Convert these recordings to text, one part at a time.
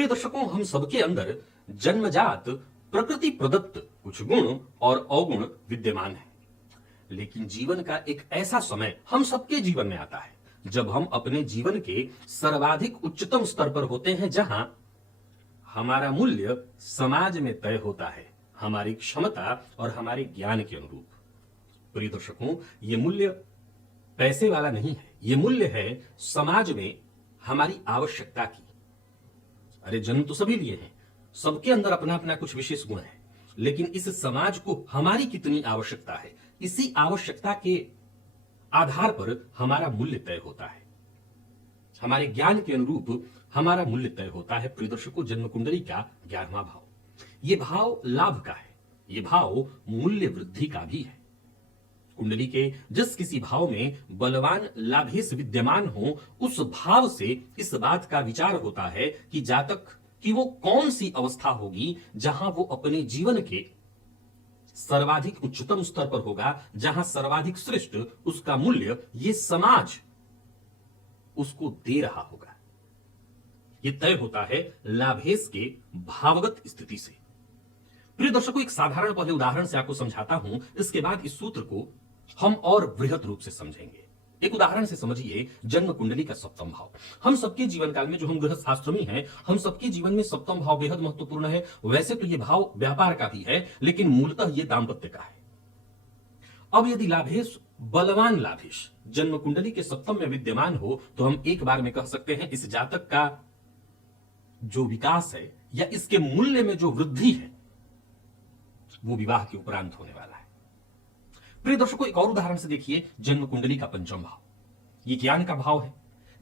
प्रिय दर्शकों, हम सबके अंदर जन्मजात प्रकृति प्रदत्त कुछ गुण और अवगुण विद्यमान है। लेकिन जीवन का एक ऐसा समय हम सबके जीवन में आता है जब हम अपने जीवन के सर्वाधिक उच्चतम स्तर पर होते हैं, जहां हमारा मूल्य समाज में तय होता है हमारी क्षमता और हमारे ज्ञान के अनुरूप। प्रिय दर्शकों, यह मूल्य पैसे वाला नहीं है, यह मूल्य है समाज में हमारी आवश्यकता की। अरे जन्म तो सभी लिए हैं, सबके अंदर अपना अपना कुछ विशेष गुण है, लेकिन इस समाज को हमारी कितनी आवश्यकता है, इसी आवश्यकता के आधार पर हमारा मूल्य तय होता है, हमारे ज्ञान के अनुरूप हमारा मूल्य तय होता है। प्रिय दर्शकों, जन्म कुंडली का 11वां भाव, यह भाव लाभ का है, यह भाव मूल्य वृद्धि का भी है। कुंडली के जिस किसी भाव में बलवान लाभेश विद्यमान हो, उस भाव से इस बात का विचार होता है कि जातक की वो कौन सी अवस्था होगी जहां वो अपने जीवन के सर्वाधिक उच्चतम स्तर पर होगा, जहां सर्वाधिक श्रेष्ठ उसका मूल्य ये समाज उसको दे रहा होगा। यह तय होता है लाभेश के भावगत स्थिति से। प्रिय दर्शकों, एक साधारण पहले उदाहरण से आपको समझाता हूं, इसके बाद इस सूत्र को हम और बृहद रूप से समझेंगे। एक उदाहरण से समझिए जन्म कुंडली का 7वां भाव। हम सबके जीवन काल में, जो हम गृहस्थ शास्त्री हैं, हम सबके जीवन में 7वां भाव बेहद महत्वपूर्ण है। वैसे तो यह भाव व्यापार का भी है, लेकिन मूलतः यह दाम्पत्य का है। अब यदि लाभेश बलवान लाभेश जन्म कुंडली के 7वें में विद्यमान हो, तो हम एक बार में कह सकते हैं इस जातक का जो विकास है या इसके मूल्य में जो वृद्धि है वो विवाह के उपरांत होने वाला है। प्रिय दर्शकों, एक और उदाहरण से देखिए जन्म कुंडली का 5वां भाव, यह ज्ञान का भाव है।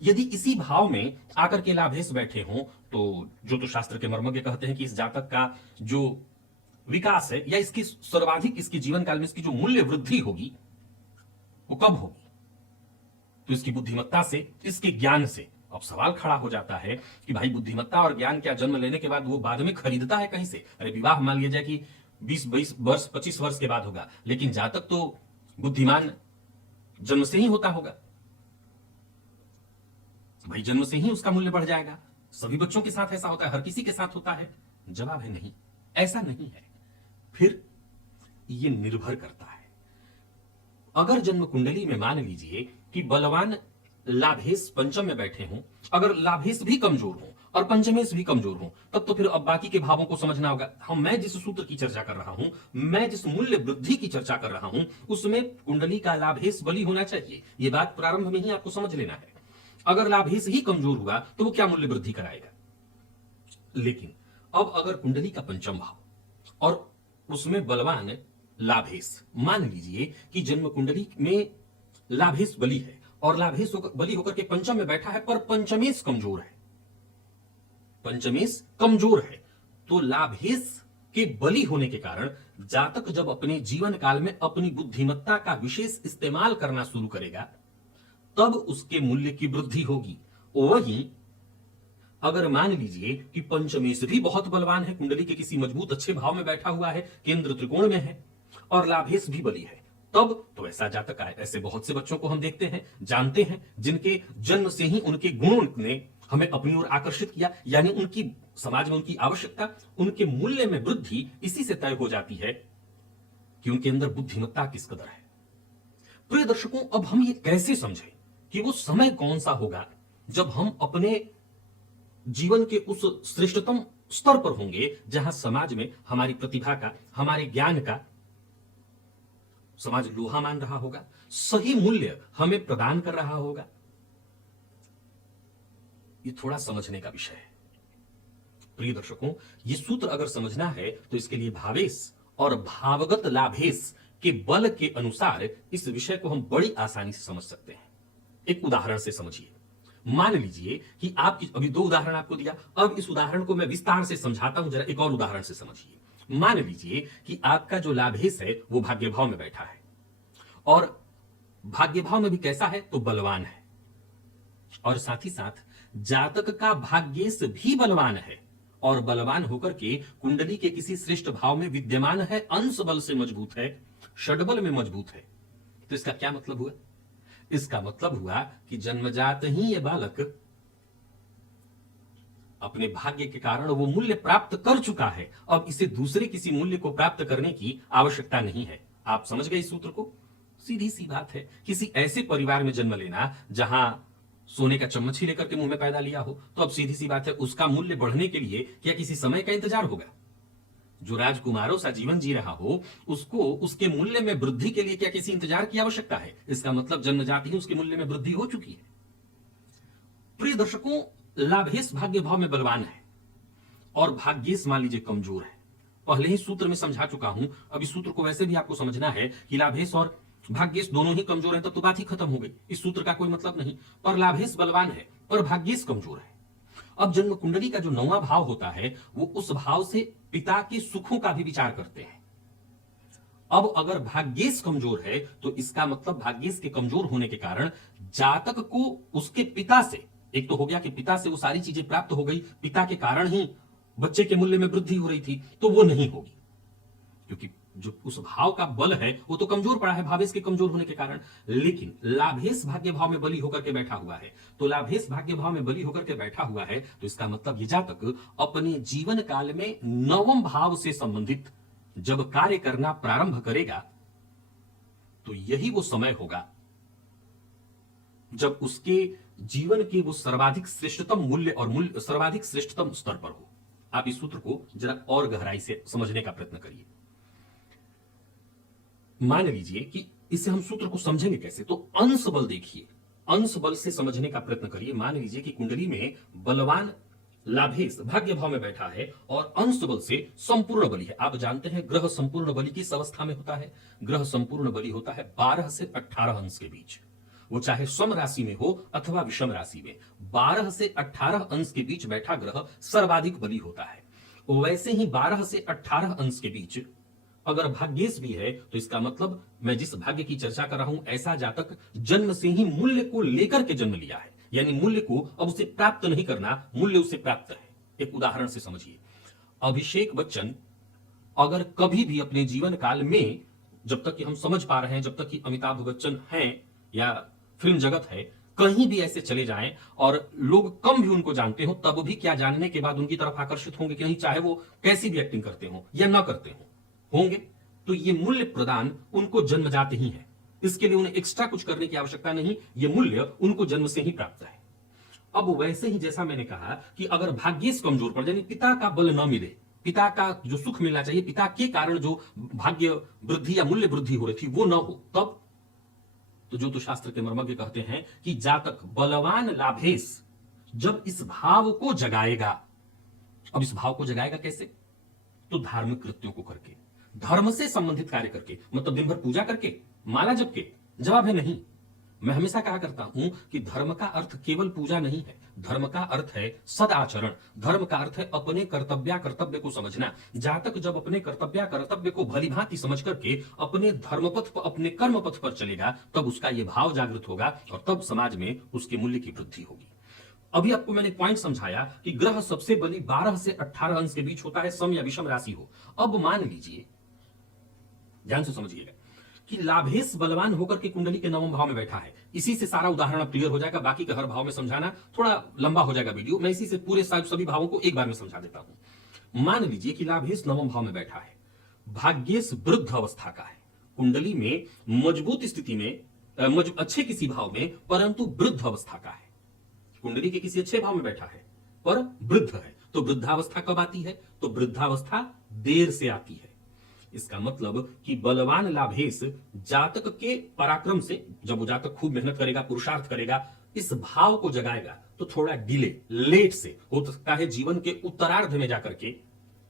यदि इसी भाव में आकर के लाभेश बैठे हों, तो ज्योतिष शास्त्र के मर्मज्ञ कहते हैं कि इस जातक का जो विकास है या इसकी सर्वाधिक इसके जीवन काल में इसकी जो मूल्य वृद्धि होगी वो कब होगी, तो इसकी बुद्धिमत्ता से, इसके ज्ञान से। अब सवाल खड़ा हो जाता है कि भाई बुद्धिमत्ता और ज्ञान क्या जन्म लेने के बाद वो बाद में खरीदता है कहीं से? अरे विवाह मान लिया जाए कि 20-22 वर्ष 25 वर्ष के बाद होगा, लेकिन जातक तो बुद्धिमान जन्म से ही होता होगा, भाई जन्म से ही उसका मूल्य बढ़ जाएगा। सभी बच्चों के साथ ऐसा होता है, हर किसी के साथ होता है? जवाब है नहीं, ऐसा नहीं है। फिर यह निर्भर करता है। अगर जन्म कुंडली में मान लीजिए कि बलवान लाभेश पंचम में बैठे हों, अगर लाभेश भी कमजोर हो और पंचमेश भी कमजोर हो, तब तो फिर अब बाकी के भावों को समझना होगा। मैं जिस सूत्र की चर्चा कर रहा हूं, मैं जिस मूल्य वृद्धि की चर्चा कर रहा हूं, उसमें कुंडली का लाभेश बली होना चाहिए। यह बात प्रारंभ में ही आपको समझ लेना है। अगर लाभेश ही कमजोर हुआ तो वो क्या मूल्य वृद्धि कराएगा? लेकिन अब अगर कुंडली का 5वां भाव और उसमें बलवान लाभेश, मान लीजिए कि जन्म कुंडली में लाभेश बली है और लाभेश बली होकर के पंचम में बैठा है, पर पंचमेश कमजोर है, पंचमेश कमजोर है, तो लाभेश के बली होने के कारण जातक जब अपने जीवन काल में अपनी बुद्धिमत्ता का विशेष इस्तेमाल करना शुरू करेगा, तब उसके मूल्य की वृद्धि होगी। वहीं अगर मान लीजिए कि पंचमेश भी बहुत बलवान है, कुंडली के किसी मजबूत अच्छे भाव में बैठा हुआ है, केंद्र त्रिकोण में है, और लाभेश भी बली है, तब तो ऐसा जातक आए। ऐसे बहुत से बच्चों को हम देखते हैं, जानते हैं, जिनके जन्म से ही उनके गुणों ने हमें अपनी ओर आकर्षित किया, यानी उनकी समाज में उनकी आवश्यकता, उनके मूल्य में वृद्धि इसी से तय हो जाती है कि उनके अंदर बुद्धिमत्ता किस कदर है। प्रिय दर्शकों, अब हम ये कैसे समझें कि वो समय कौन सा होगा जब हम अपने जीवन के उस श्रेष्ठतम स्तर पर होंगे जहां समाज में हमारी प्रतिभा का, हमारे ज्ञान का समाज लोहा मान रहा होगा, सही मूल्य हमें प्रदान कर रहा होगा। ये थोड़ा समझने का विषय है। प्रिय दर्शकों, ये सूत्र अगर समझना है तो इसके लिए भावेश और भावगत लाभेश के बल के अनुसार इस विषय को हम बड़ी आसानी से समझ सकते हैं। एक उदाहरण से समझिए। मान लीजिए कि आप, अभी 2 उदाहरण आपको दिया, अब इस उदाहरण को मैं विस्तार से समझाता हूं, जरा एक और उदाहरण से समझिए। मान लीजिए कि आपका जो लाभेश है वो भाग्य भाव में बैठा है, और भाग्य भाव में भी कैसा है? तो बलवान है, और साथ ही साथ जातक का भाग्येश भी बलवान है, और बलवान होकर के कुंडली के किसी श्रेष्ठ भाव में विद्यमान है, अंश बल से मजबूत है, षडबल में मजबूत है। तो इसका क्या मतलब हुआ? इसका मतलब हुआ कि जन्मजात ही यह बालक अपने भाग्य के कारण वो मूल्य प्राप्त कर चुका है, अब इसे दूसरे किसी मूल्य को प्राप्त करने की आवश्यकता नहीं है। आप समझ गए इस सूत्र को? सीधी सी बात है। किसी ऐसे परिवार में जन्म लेना जहां सोने का चम्मच ही लेकर के मुंह में पैदा लिया हो, तो अब सीधी सी बात है, उसका मूल्य बढ़ने के लिए क्या किसी समय का इंतजार होगा? जो राजकुमारों सा जीवन जी रहा हो, उसको उसके मूल्य में वृद्धि के लिए क्या किसी इंतजार की आवश्यकता है? इसका मतलब जन्मजात ही उसके मूल्य में वृद्धि हो चुकी है। प्रिय दर्शकों, लाभेश भाग्य भाव में बलवान है और भाग्येश मान लीजिए कमजोर है। पहले ही सूत्र में समझा चुका हूं, अब इस सूत्र को वैसे भी आपको समझना है कि लाभेश और भाग्येश दोनों ही कमजोर हैं, तब तो बात ही खत्म हो गई, इस सूत्र का कोई मतलब नहीं। पर लाभेश बलवान है पर भाग्येश कमजोर है। अब जन्म कुंडली का जो 9वां भाव होता है, वो उस भाव से पिता के सुखों का भी विचार करते हैं। अब अगर भाग्येश कमजोर है, तो इसका मतलब भाग्येश के कमजोर होने के कारण जातक को उसके पिता से, एक तो हो गया कि पिता से वो सारी चीजें प्राप्त हो गई, पिता के कारण ही बच्चे के मूल्य में वृद्धि हो रही थी, तो वो नहीं होगी, क्योंकि जो उस भाव का बल है वो तो कमजोर पड़ा है भावेश के कमजोर होने के कारण। लेकिन लाभेश भाग्य भाव में बली होकर के बैठा हुआ है, तो लाभेश भाग्य भाव में बली होकर के बैठा हुआ है, तो इसका मतलब ये जातक अपने जीवन काल में 9वें भाव से संबंधित जब कार्य करना प्रारंभ करेगा, तो यही वो समय होगा जब उसके जीवन के वो सर्वाधिक श्रेष्ठतम मूल्य और मूल्य सर्वाधिक श्रेष्ठतम स्तर पर हो। आप इस सूत्र को जरा और गहराई से समझने का प्रयत्न करिए। मान लीजिए कि इसे हम सूत्र को समझेंगे कैसे, तो अंश बल देखिए, अंश बल से समझने का प्रयत्न करिए। मान लीजिए कि कुंडली में बलवान लाभेश भाग्य भाव में बैठा है और अंश बल से संपूर्ण बली है। आप जानते हैं ग्रह संपूर्ण बली किस अवस्था में होता है? ग्रह संपूर्ण बली होता है 12 से 18 अंश के बीच, वो चाहे सम राशि में हो अथवा विषम राशि में। 12 से 18 अंश के बीच बैठा ग्रह सर्वाधिक बली होता है। वैसे ही 12 से 18 अंश के बीच अगर भाग्येश भी है, तो इसका मतलब मैं जिस भाग्य की चर्चा कर रहा हूं, ऐसा जातक जन्म से ही मूल्य को लेकर के जन्म लिया है, यानी मूल्य को अब उसे प्राप्त नहीं करना, मूल्य उसे प्राप्त है। एक उदाहरण से समझिए, अभिषेक बच्चन अगर कभी भी अपने जीवन काल में, जब तक कि हम समझ पा रहे हैं, जब तक कि अमिताभ बच्चन हैं या फिल्म जगत है, कहीं भी ऐसे चले जाएं और लोग कम भी उनको जानते हो, तब भी क्या जानने के बाद उनकी तरफ आकर्षित होंगे कि नहीं, चाहे वो कैसी भी एक्टिंग करते हो या ना करते हो, होंगे। तो ये मूल्य प्रदान उनको जन्मजात ही है, इसके लिए उन्हें एक्स्ट्रा कुछ करने की आवश्यकता नहीं, ये मूल्य उनको जन्म से ही प्राप्त है। अब वैसे ही जैसा मैंने कहा कि अगर भाग्येश कमजोर पड़ जाए, पिता का बल न मिले, पिता का जो सुख मिलना चाहिए, पिता के कारण जो भाग्य वृद्धि या मूल्य वृद्धि हो रही थी वो न हो, तब तो ज्योतिष शास्त्र के मर्मज्ञ कहते हैं कि जातक बलवान लाभेश जब इस भाव को जगाएगा, अब इस भाव को जगाएगा कैसे? तो धार्मिक कृत्यों को करके, धर्म से संबंधित कार्य करके, मतलब दिन भर पूजा करके, माला जप के। जवाब है नहीं। मैं हमेशा कहा करता हूं कि धर्म का अर्थ केवल पूजा नहीं है, धर्म का अर्थ है सदाचरण, धर्म का अर्थ है अपने कर्तव्य को समझना। जातक जब अपने कर्तव्य को भलीभांति समझ करके अपने धर्मपथ पर, अपने कर्म पथ पर चलेगा, तब उसका यह भाव जागृत होगा और तब समाज में उसके मूल्य की वृद्धि होगी। अभी आपको मैंने पॉइंट समझाया कि ग्रह सबसे बली 12 से 18 अंश के बीच होता है, सम या विषम राशि हो। अब मान लीजिए, ध्यान से समझिएगा, कि लाभेश बलवान होकर के कुंडली के 9वें भाव में बैठा है। इसी से सारा उदाहरण क्लियर हो जाएगा, बाकी के हर भाव में समझाना थोड़ा लंबा हो जाएगा वीडियो, मैं इसी से पूरे सभी भावों को एक बार में समझा देता हूं। मान लीजिए कि लाभेश 9वें भाव में बैठा है, भाग्येश वृद्ध अवस्था का है, कुंडली में मजबूत स्थिति में, अच्छे किसी भाव में, परंतु वृद्ध अवस्था का है। कुंडली के किसी अच्छे भाव में बैठा है पर वृद्ध है, तो वृद्धावस्था कब आती है? तो वृद्धावस्था देर से आती है। इसका मतलब कि बलवान लाभेश जातक के पराक्रम से, जब वो जातक खूब मेहनत करेगा, पुरुषार्थ करेगा, इस भाव को जगाएगा, तो थोड़ा डिले, लेट से हो सकता है, जीवन के उत्तरार्ध में जाकर के,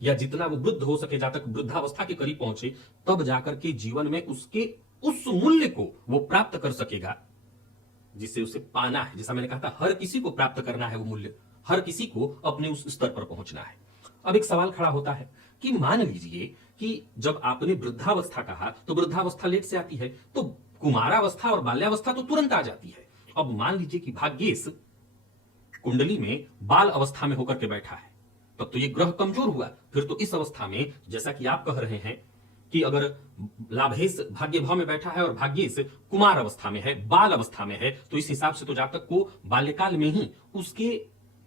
या जितना वो वृद्ध हो सके, जातक वृद्धावस्था के करीब पहुंचे, तब जाकर के जीवन में उसके उस मूल्य को वो प्राप्त कर सकेगा जिसे उसे पाना है। जैसा मैंने कहा था, हर किसी को प्राप्त करना है वो मूल्य, हर किसी को अपने उस स्तर पर पहुंचना है। अब एक सवाल खड़ा होता है कि मान लीजिए कि जब आपने वृद्धावस्था कहा, तो वृद्धावस्था लेट से आती है, तो कुमारावस्था और बाल्यावस्था तो तुरंत आ जाती है। अब मान लीजिए कि भाग्येश कुंडली में बाल अवस्था में होकर के बैठा है, तब तो ये ग्रह कमजोर हुआ। फिर तो इस अवस्था में, जैसा कि आप कह रहे हैं कि अगर लाभेश भाग्य भाव में बैठा है और भाग्येश कुमार अवस्था में है, बाल अवस्था में है, तो इस हिसाब से तो जातक को बाल्यकाल में ही उसके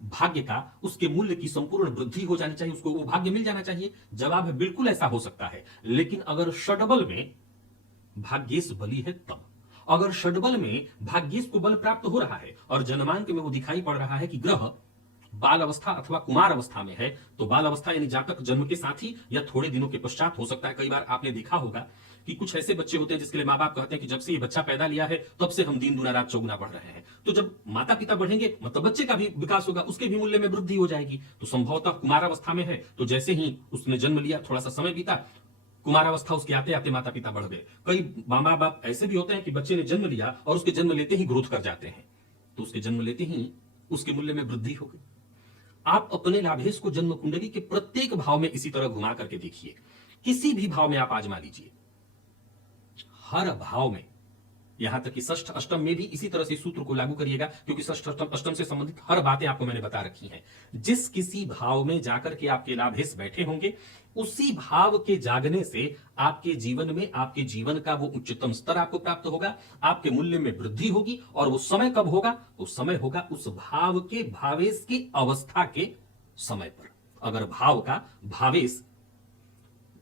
भाग्य का, उसके मूल्य की संपूर्ण वृद्धि हो जानी चाहिए, उसको वो भाग्य मिल जाना चाहिए? जवाब है बिल्कुल ऐसा हो सकता है, लेकिन अगर षडबल में भाग्येश बली है तब। अगर षडबल में भाग्येश को बल प्राप्त हो रहा है और जन्मांक में वो दिखाई पड़ रहा है कि ग्रह बाल अवस्था अथवा कुमार अवस्था में है, तो बाल अवस्था यानी जातक जन्म के साथ ही या थोड़े दिनों के पश्चात हो सकता है। कई बार आपने देखा होगा कि कुछ ऐसे बच्चे होते हैं जिसके लिए माँ बाप कहते हैं कि जब से ये बच्चा पैदा लिया है तब से हम दिन दुना रात चौगुना बढ़ रहे हैं। तो जब माता पिता बढ़ेंगे मतलब बच्चे का भी विकास होगा, उसके भी मूल्य में वृद्धि हो जाएगी। तो संभवतः कुमार अवस्था में है, तो जैसे ही उसने जन्म लिया, थोड़ा सा समय बीता, कुमारावस्था उसके आते आते माता पिता बढ़ गए। कई माँ बाप ऐसे भी होते हैं कि बच्चे ने जन्म लिया और उसके जन्म लेते ही ग्रोथ कर जाते हैं, तो उसके जन्म लेते ही उसके मूल्य में वृद्धि हो गई। आप अपने लाभेश को जन्म कुंडली के प्रत्येक भाव में इसी तरह घुमा करके देखिए, किसी भी भाव में आप आजमा लीजिए, हर भाव में, यहां तक कि षष्ठ अष्टम में भी इसी तरह से सूत्र को लागू करिएगा, क्योंकि षष्ठ अष्टम से संबंधित हर बातें आपको मैंने बता रखी हैं। जिस किसी भाव में जाकर के आपके लाभेश बैठे होंगे, उसी भाव के जागने से आपके जीवन में, आपके जीवन का वो उच्चतम स्तर आपको प्राप्त होगा, आपके मूल्य में वृद्धि होगी। और वो समय कब होगा? वो समय होगा उस भाव के भावेश की अवस्था के समय पर। अगर भाव का भावेश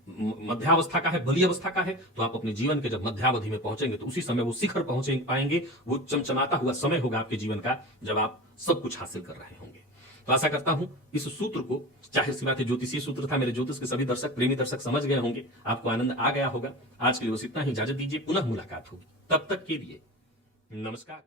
मध्यावस्था का है, बली अवस्था का है, तो आप अपने जीवन के जब मध्यावधि में पहुंचेंगे तो उसी समय वो शिखर पहुंचे पाएंगे। वो चमचमाता हुआ समय होगा आपके जीवन का जब आप सब कुछ हासिल कर रहे होंगे। तो आशा करता हूं इस सूत्र को, जाहिर सी बात है ज्योतिषीय सूत्र था, मेरे ज्योतिष के सभी दर्शक, प्रेमी दर्शक समझ गए होंगे, आपको आनंद आ गया होगा। आज के लिए बस इतना ही, इजाजत दीजिए, पुनः मुलाकात होगी, तब तक के लिए नमस्कार।